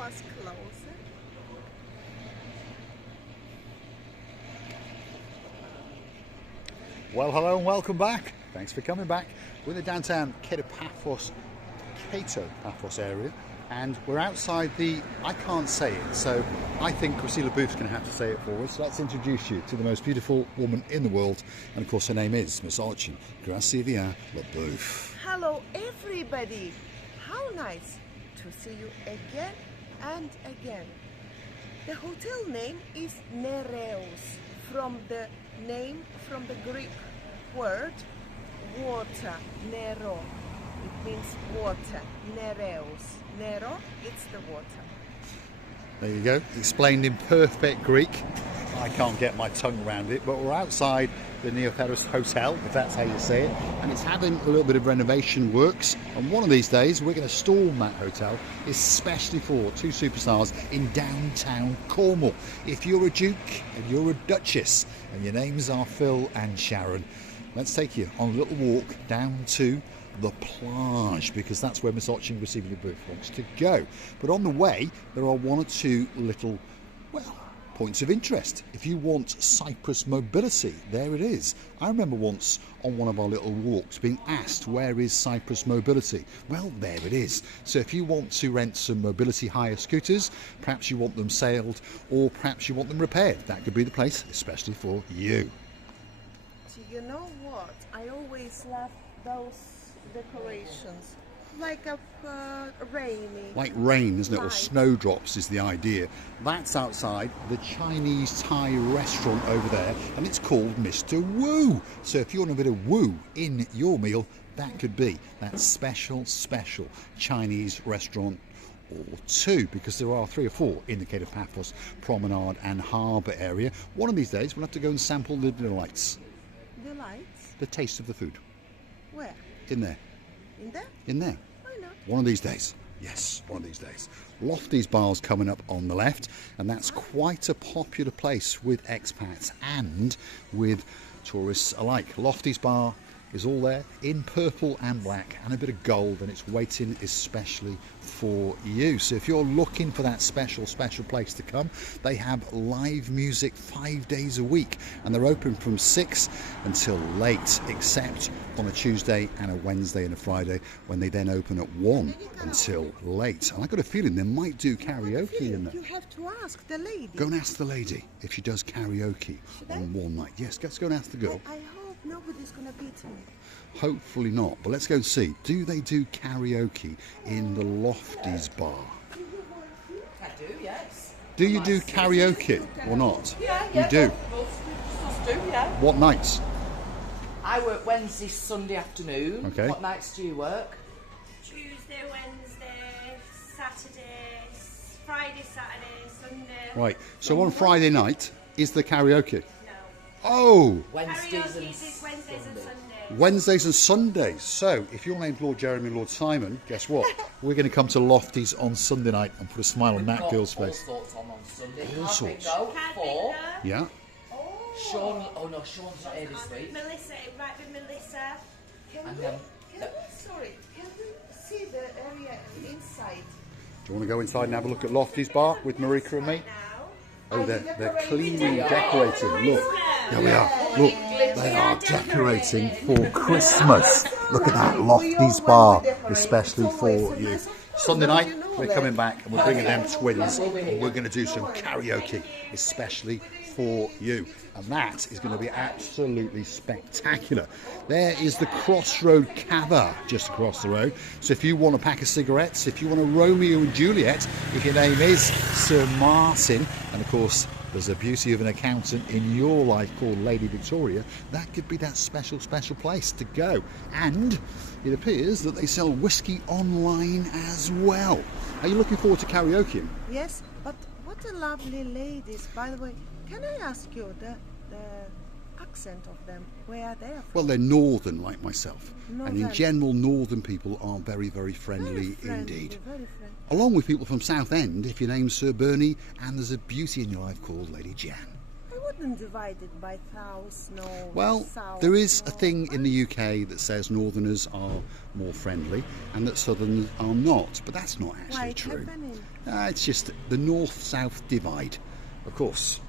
us closer. Well, hello and welcome back. Thanks for coming back. We're in the downtown Kato Paphos area, and we're outside the, I can't say it, so I think Priscilla Booth's going to have to say it for us. So let's introduce you to the most beautiful woman in the world, and of course her name is Miss Archie Gracia Booth. Hello everybody. How nice to see you again and again. The hotel name is Nereus, from the Greek word water, Nero. It means water, Nereus. Nero, it's the water. There you go, explained in perfect Greek. I can't get my tongue around it, but we're outside the Neotheros Hotel, if that's how you say it, and it's having a little bit of renovation works, and one of these days we're going to storm that hotel, especially for two superstars in downtown Cornwall. If you're a duke and you're a duchess and your names are Phil and Sharon, let's take you on a little walk down to the plage, because that's where Miss Archie Gracia Booth wants to go. But on the way there are one or two little, well, points of interest. If you want Cyprus mobility, there it is. I remember once on one of our little walks being asked, where is Cyprus mobility? Well, there it is. So if you want to rent some mobility hire scooters, perhaps you want them sailed, or perhaps you want them repaired, that could be the place, especially for you. Do you know what? I always love those decorations. Like a rainy. Like rain, isn't it? Or Light. snowdrops is the idea. That's outside the Chinese Thai restaurant over there, and it's called Mr. Woo. So if you want a bit of woo in your meal, that could be that special Chinese restaurant or two, because there are 3 or 4 in the Kato Paphos Promenade and Harbour area. One of these days we'll have to go and sample the delights. The lights? The taste of the food. Where? In there. In there? In there. Why not? One of these days. Yes, one of these days. Lofty's Bar's coming up on the left, and that's quite a popular place with expats and with tourists alike. Lofty's Bar is all there in purple and black and a bit of gold, and it's waiting especially for you. So if you're looking for that special place to come, they have live music 5 days a week, and they're open from 6 until late, except on a Tuesday and a Wednesday and a Friday, when they then open at 1 until late. And I've got a feeling they might do karaoke in there. You have to ask the lady. Go and ask the lady if she does karaoke on one night. Yes, let's go and ask the girl. I hope nobody's gonna beat me. Hopefully not, but let's go and see. Do they do karaoke in the Lofty's Bar? I do, yes. Do you do karaoke or not? Yeah, You do? Most do, yeah. What nights? I work Wednesday, Sunday afternoon. Okay. What nights do you work? Tuesday, Wednesday, Saturday, Friday, Saturday, Sunday. Right, so on Friday night, is the karaoke? No. Oh, Wednesdays Karaoke and is Wednesdays and Sundays. Wednesdays and Sundays. So if your name's Lord Jeremy and Lord Simon, guess what? We're going to come to Lofty's on Sunday night and put a smile on that girl's face. All sorts on Sunday. All Can't sorts. Bingo, Card 4. bingo. Yeah. Sean, oh no, Sean's not here this week. Melissa, it might be Melissa. And then, Can we see the area inside? Do you want to go inside and have a look at Lofty's Bar with Marika and me? Now. Oh, they're cleaning, decorating. Look, there we are. Look, they are decorating for Christmas. Look at that, Lofty's Bar, especially for you. Sunday night, we're coming back and we're bringing them twins, and we're going to do some karaoke, especially for you. And that is going to be absolutely spectacular. There is the Crossroad Cava just across the road. So if you want a pack of cigarettes, if you want a Romeo and Juliet, if your name is Sir Martin, and of course there's a beauty of an accountant in your life called Lady Victoria, that could be that special place to go. And it appears that they sell whiskey online as well. Are you looking forward to karaoke? Yes, but what a lovely ladies. By the way, can I ask you the accent of them? Where are they from? Well, they're northern like myself. And in Northern. general, northern people are very, very friendly Very friendly, indeed. very friendly. Along with people from Southend, if your name's Sir Bernie, and there's a beauty in your life called Lady Jan. I would wouldn't divide it by south, north, Well, south, there is a north. thing in the UK that says northerners are more friendly and that southerners are not, but that's not Why actually it true. happening? It's just the north-south divide. Of course,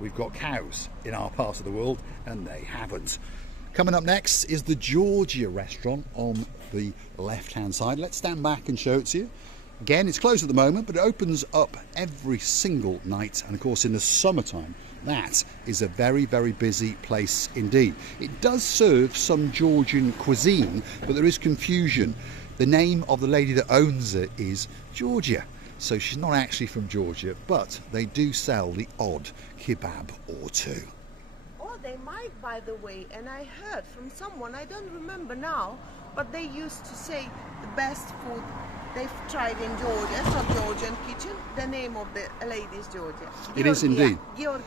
we've got cows in our part of the world and they haven't. Coming up next is the Georgia restaurant on the left-hand side. Let's stand back and show it to you. Again, it's closed at the moment, but it opens up every single night. And of course, in the summertime, that is a very, very busy place indeed. It does serve some Georgian cuisine, but there is confusion. The name of the lady that owns it is Georgia. So she's not actually from Georgia, but they do sell the odd kebab or two. Oh, they might, by the way, and I heard from someone, I don't remember now, but they used to say the best food they've tried in Georgia. It's not Georgian kitchen. The name of the lady is Georgia. It is indeed. Georgia.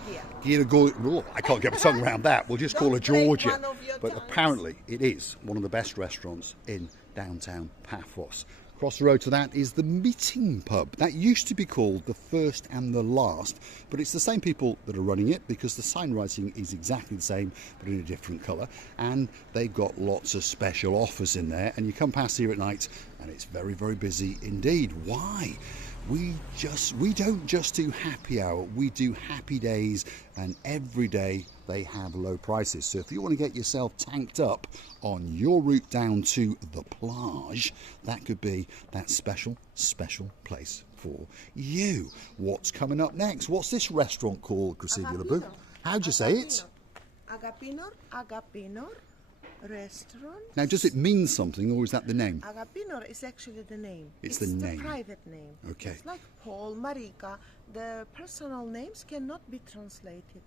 I can't get my tongue around that. We'll just call her Don't break Georgia. one of your But tongues. apparently it is one of the best restaurants in downtown Paphos. Across the road to that is the Meeting Pub. That used to be called the First and the Last, but it's the same people that are running it because the sign writing is exactly the same but in a different colour, and they've got lots of special offers in there, and you come past here at night and it's very, very busy indeed. Why? We don't just do happy hour, we do happy days, and every day they have low prices. So if you want to get yourself tanked up on your route down to the plage, that could be that special place for you. What's coming up next? What's this restaurant called, Cristina Labu? How'd you say it? Agapinor restaurant. Now, does it mean something, or is that the name? Agapinor is actually the name. It's the name. Private name. Okay. It's like Paul, Marika. The personal names cannot be translated.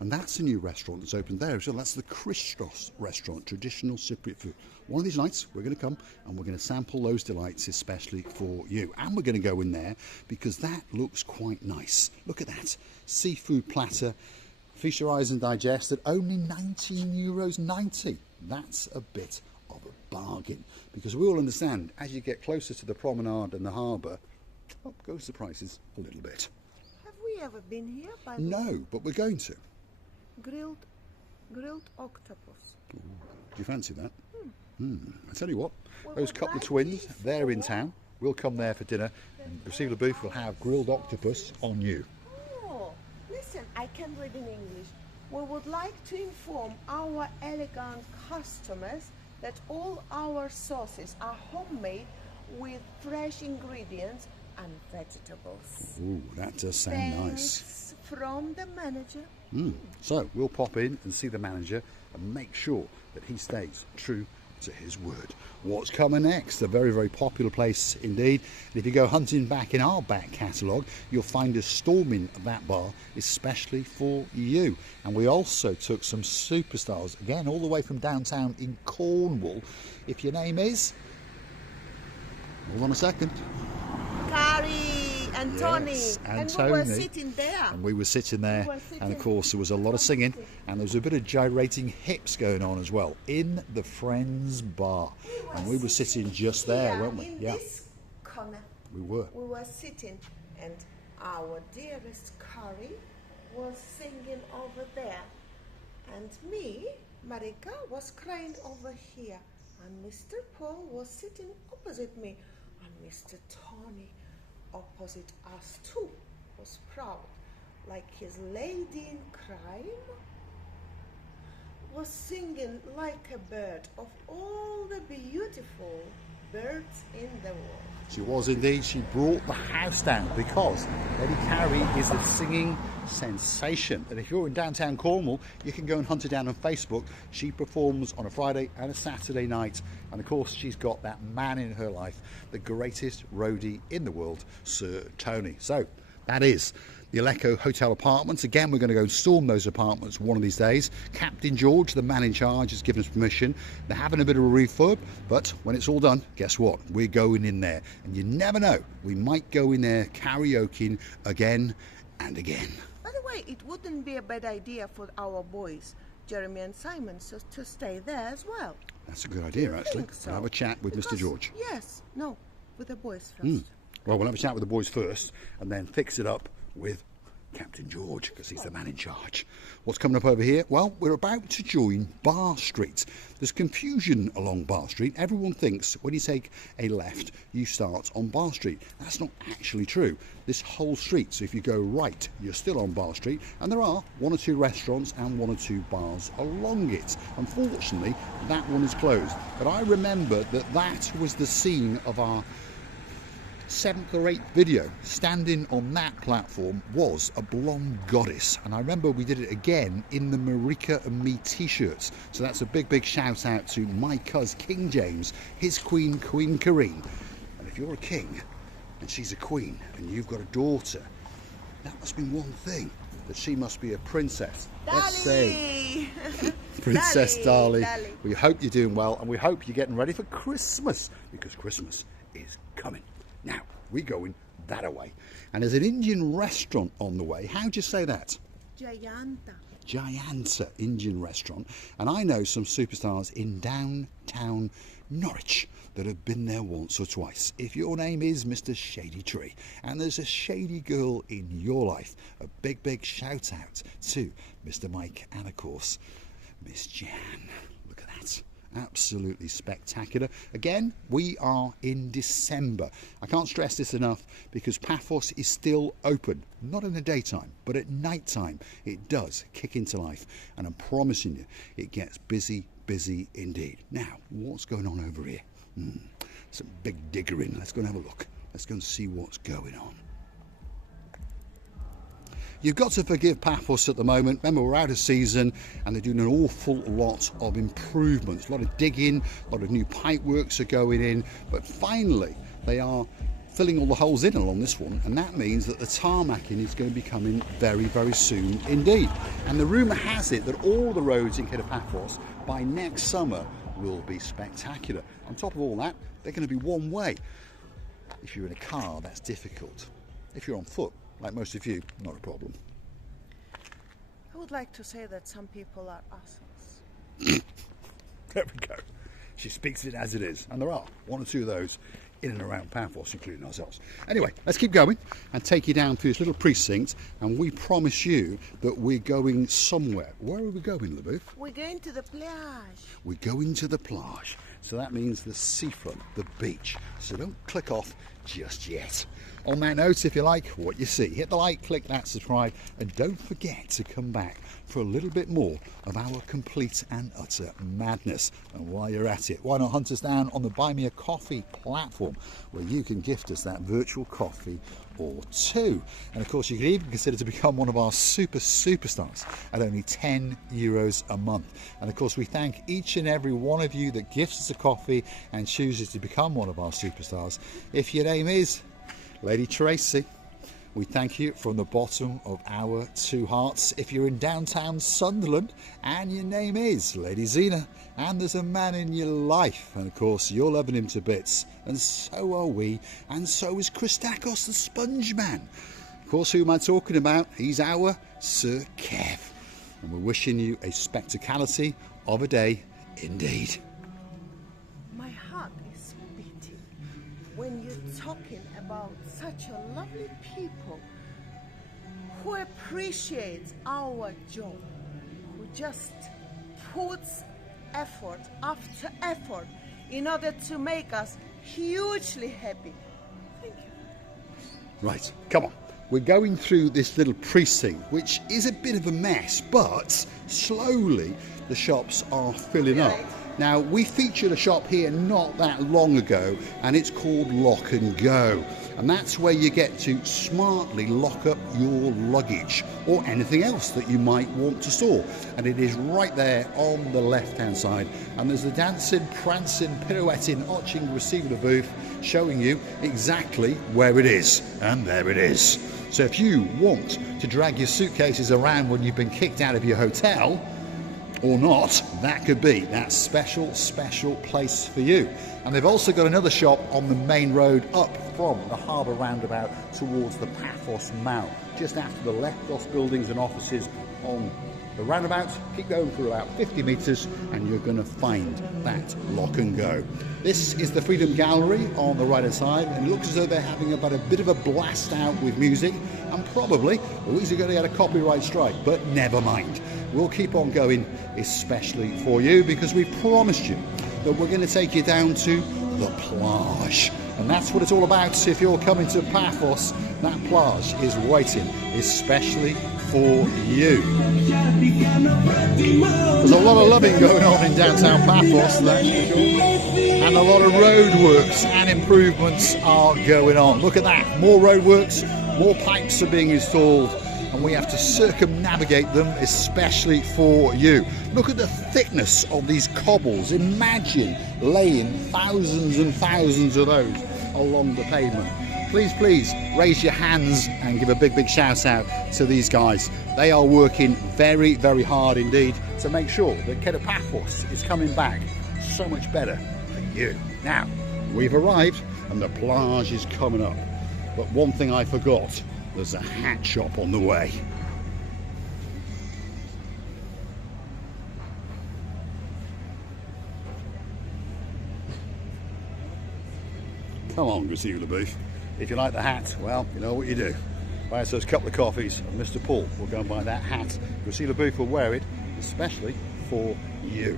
And that's a new restaurant that's opened there as well. That's the Christos restaurant, traditional Cypriot food. One of these nights we're going to come and we're going to sample those delights especially for you. And we're going to go in there because that looks quite nice. Look at that. Seafood platter. Feast your eyes and digest at only €19.90. That's a bit of a bargain because we all understand as you get closer to the promenade and the harbour, up goes the prices a little bit. Have we ever been here? By the way? No, but we're going to. Grilled octopus. Do you fancy that? I tell you what, We those would couple of like twins, this they're in for- town. We'll come there for dinner and Lucille Booth will have grilled octopus on you. Oh, listen, I can read in English. We would like to inform our elegant customers that all our sauces are homemade with fresh ingredients and vegetables. Ooh, that does sound nice. Thanks from the manager. So we'll pop in and see the manager and make sure that he stays true to his word. What's coming next? A very, very popular place indeed. And if you go hunting back in our back catalogue, you'll find us storming that bar especially for you. And we also took some superstars, again, all the way from downtown in Cornwall. If your name is... Hold on a second. Carrie and Tony. Yes, and we were Tony. sitting there. And we were sitting there, We were and of sitting. course there was a lot of singing, and there was a bit of gyrating hips going on as well in the Friends Bar. And we were sitting just there, Here weren't we? in Yeah, this corner. we were. We were sitting, and our dearest Carrie was singing over there, and me, Marika, was crying over here, and Mr. Paul was sitting opposite me, and Mr. Tony opposite us too, was proud, like his lady in crime, was singing like a bird of all the beautiful birds in the world. She was indeed. She brought the house down because Lady Carrie is a singing sensation. And if you're in downtown Cornwall, you can go and hunt her down on Facebook. She performs on a Friday and a Saturday night. And of course, she's got that man in her life, the greatest roadie in the world, Sir Tony. So that is the Aleco Hotel Apartments. Again, we're going to go and storm those apartments one of these days. Captain George, the man in charge, has given us permission. They're having a bit of a refurb, but when it's all done, guess what? We're going in there. And you never know, we might go in there karaokeing again and again. By the way, it wouldn't be a bad idea for our boys, Jeremy and Simon, to stay there as well. That's a good idea, actually. think so. We'll have a chat with Mr. Because- George. Yes, with the boys first. Well, we'll have a chat with the boys first and then fix it up with Captain George, because he's the man in charge. What's coming up over here? Well, we're about to join Bar Street. There's confusion along Bar Street. Everyone thinks when you take a left, you start on Bar Street. That's not actually true. This whole street, so if you go right, you're still on Bar Street, and there are 1 or 2 restaurants and 1 or 2 bars along it. Unfortunately, that one is closed. But I remember that was the scene of our 7th or 8th video. Standing on that platform was a blonde goddess, and I remember we did it again in the Marika and me t-shirts. So that's a big shout out to my cuz King James, his queen, Queen Karine. And if you're a king and she's a queen and you've got a daughter, that must mean one thing, that she must be a princess. Let's say Princess Dali. We hope you're doing well, and we hope you're getting ready for Christmas, because Christmas is coming. Now, we're going that-a-way. And there's an Indian restaurant on the way. How'd you say that? Jayanta. Jayanta Indian restaurant. And I know some superstars in downtown Norwich that have been there once or twice. If your name is Mr. Shady Tree and there's a shady girl in your life, a big shout out to Mr. Mike and, of course, Miss Jan. Look at that. Absolutely spectacular. Again, we are in December. I can't stress this enough, because Paphos is still open, not in the daytime, but at night time it does kick into life, and I'm promising you it gets busy indeed. Now, what's going on over here? Some big diggering. Let's go and have a look. Let's go and see what's going on. You've got to forgive Paphos at the moment. Remember, we're out of season and they're doing an awful lot of improvements. A lot of digging, a lot of new pipe works are going in. But finally, they are filling all the holes in along this one. And that means that the tarmacking is going to be coming very soon indeed. And the rumour has it that all the roads in Kato Paphos by next summer will be spectacular. On top of all that, they're going to be one way. If you're in a car, that's difficult. If you're on foot, like most of you, not a problem. I would like to say that some people are assholes. There we go. She speaks it as it is. And there are 1 or 2 of those in and around Paphos, including ourselves. Anyway, let's keep going and take you down through this little precinct, and we promise you that we're going somewhere. Where are we going, LaBouffe? We're going to the plage. We're going to the plage. So that means the seafront, the beach. So don't click off just yet. On that note, if you like what you see, hit the like, click that subscribe, and don't forget to come back for a little bit more of our complete and utter madness. And while you're at it, why not hunt us down on the Buy Me a Coffee platform, where you can gift us that virtual coffee or 2. And of course, you can even consider to become one of our superstars at only €10 a month. And of course, we thank each and every one of you that gifts us a coffee and chooses to become one of our superstars. If your name is Lady Tracy, we thank you from the bottom of our 2 hearts. If you're in downtown Sunderland and your name is Lady Zena, and there's a man in your life, and of course you're loving him to bits, and so are we, and so is Christakos the Sponge Man. Of course, who am I talking about? He's our Sir Kev. And we're wishing you a spectacality of a day indeed. My heart is beating when you're talking about such a lovely people who appreciate our job, who just puts effort after effort in order to make us hugely happy. Thank you. Right, come on. We're going through this little precinct, which is a bit of a mess, but slowly the shops are filling up. Now, we featured a shop here not that long ago, and it's called Lock and Go. And that's where you get to smartly lock up your luggage or anything else that you might want to store. And it is right there on the left-hand side. And there's a dancing, prancing, pirouetting, arching receiver booth showing you exactly where it is. And there it is. So if you want to drag your suitcases around when you've been kicked out of your hotel, or not, that could be that special place for you. And they've also got another shop on the main road up from the harbour roundabout towards the Paphos Mall, just after the Leftos buildings and offices on the roundabout, keep going for about 50 metres and you're going to find that lock and go. This is the Freedom Gallery on the right hand side, and it looks as though they're having about a bit of a blast out with music, and probably always going to get a copyright strike, but never mind. We'll keep on going, especially for you, because we promised you that we're going to take you down to the plage. And that's what it's all about. If you're coming to Paphos, that plage is waiting, especially for you. There's a lot of loving going on in downtown Paphos, that's for sure. And a lot of roadworks and improvements are going on. Look at that, more roadworks, more pipes are being installed, and we have to circumnavigate them, especially for you. Look at the thickness of these cobbles. Imagine laying thousands and thousands of those along the pavement. Please, please raise your hands and give a big, big shout out to these guys. They are working very, very hard indeed to make sure that Kato Paphos is coming back so much better for you. Now, we've arrived and the plage is coming up. But one thing I forgot, there's a hat shop on the way. Come on, Gracila Booth. If you like the hat, well, you know what you do. Buy us those couple of coffees and Mr. Paul will go and buy that hat. Gracila Booth will wear it, especially for you.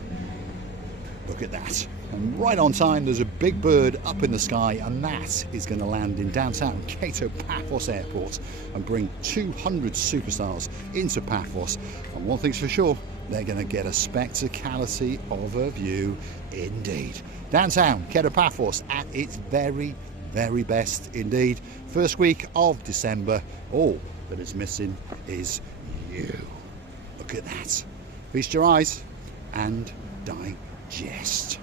Look at that. And right on time, there's a big bird up in the sky, and that is going to land in downtown Kato Paphos Airport and bring 200 superstars into Paphos. And one thing's for sure, they're going to get a spectacality of a view indeed. Downtown Kato Paphos at its very, very best indeed. First week of December, all that is missing is you. Look at that. Feast your eyes and digest.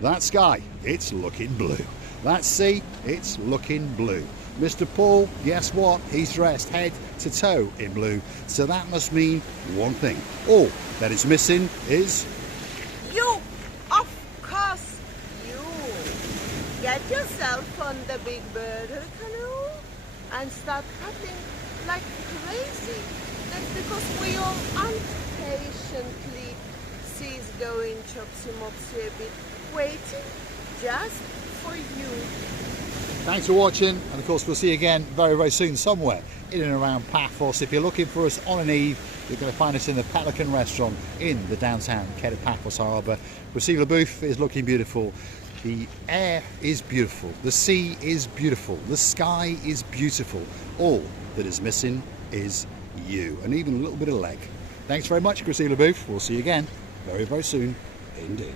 That sky, it's looking blue. That sea, it's looking blue. Mr. Paul, guess what? He's dressed head to toe in blue. So that must mean one thing. All that is missing is You, of course, you. Get yourself on the big bird canoe and start cutting like crazy. That's because we all impatiently sees going chopsy-mopsy a bit, waiting just for you. Thanks for watching, and of course we'll see you again very, very soon somewhere in and around Paphos. If you're looking for us on an eve, you're going to find us in the Pelican restaurant in the downtown Kato Paphos Harbour. Gracila Booth is looking beautiful. The air is beautiful. The sea is beautiful. The sky is beautiful. All that is missing is you, and even a little bit of leg. Thanks very much, Gracila Booth. We'll see you again very, very soon indeed.